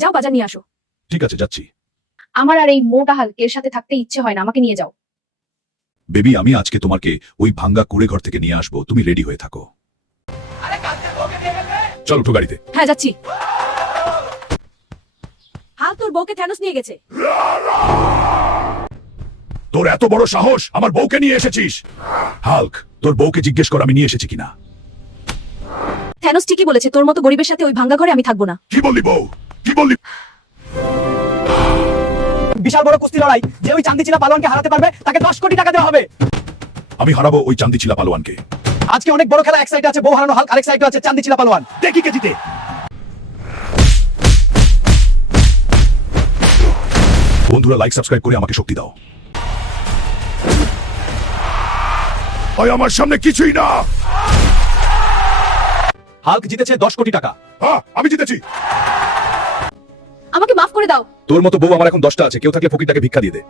যাও বাজার নিয়ে আসো। ঠিক আছে, যাচ্ছি। আমার আর এই মোটা হাল এর সাথে থাকতে ইচ্ছে হয় না, আমাকে নিয়ে যাও। বেবি, আমি আজকে তোমাকে ওই ভাঙ্গা কুড়ে ঘর থেকে নিয়ে আসবো, তুমি রেডি হয়ে থাকো। চল, উঠো গাড়িতে। হ্যাঁ, যাচ্ছি। হাল তোর বউকে থ্যানোস নিয়ে গেছে। তোর এত বড় সাহস, আমার বউকে নিয়ে এসেছিস? হাল্ক, তোর বউকে জিজ্ঞেস কর আমি নিয়ে এসেছি কিনা। থ্যানোস ঠিকই বলেছে, তোর মতো গরিবের সাথে ওই ভাঙ্গা ঘরে আমি থাকবো না। কি বললি বউ, কি বললি? বিশাল বড় কুস্তি লড়াই, যে ওই চান্দিচিলা পালোয়ানকে হারাতে পারবে তাকে 10 কোটি টাকা দেওয়া হবে। আমি হারাবো ওই চান্দিচিলা পালোয়ানকে। আজকে অনেক বড় খেলা, এক সাইডে আছে বউ হারানো হাল্ক, আরেক সাইডে আছে চান্দিচিলা পালোয়ান। দেখি কে জিতে। বন্ধুরা, লাইক সাবস্ক্রাইব করে আমাকে শক্তি দাও। ওই আমার সামনে কিছুই না। হাল্ক জিতেছে 10 কোটি টাকা। হ্যাঁ, আমি জিতেছি। আমাকে মাফ করে দাও। তোর মতো বউ আমার এখন 10টা আছে, কেউ থাকলে ফকিরটাকে ভিক্ষা দিয়ে দে।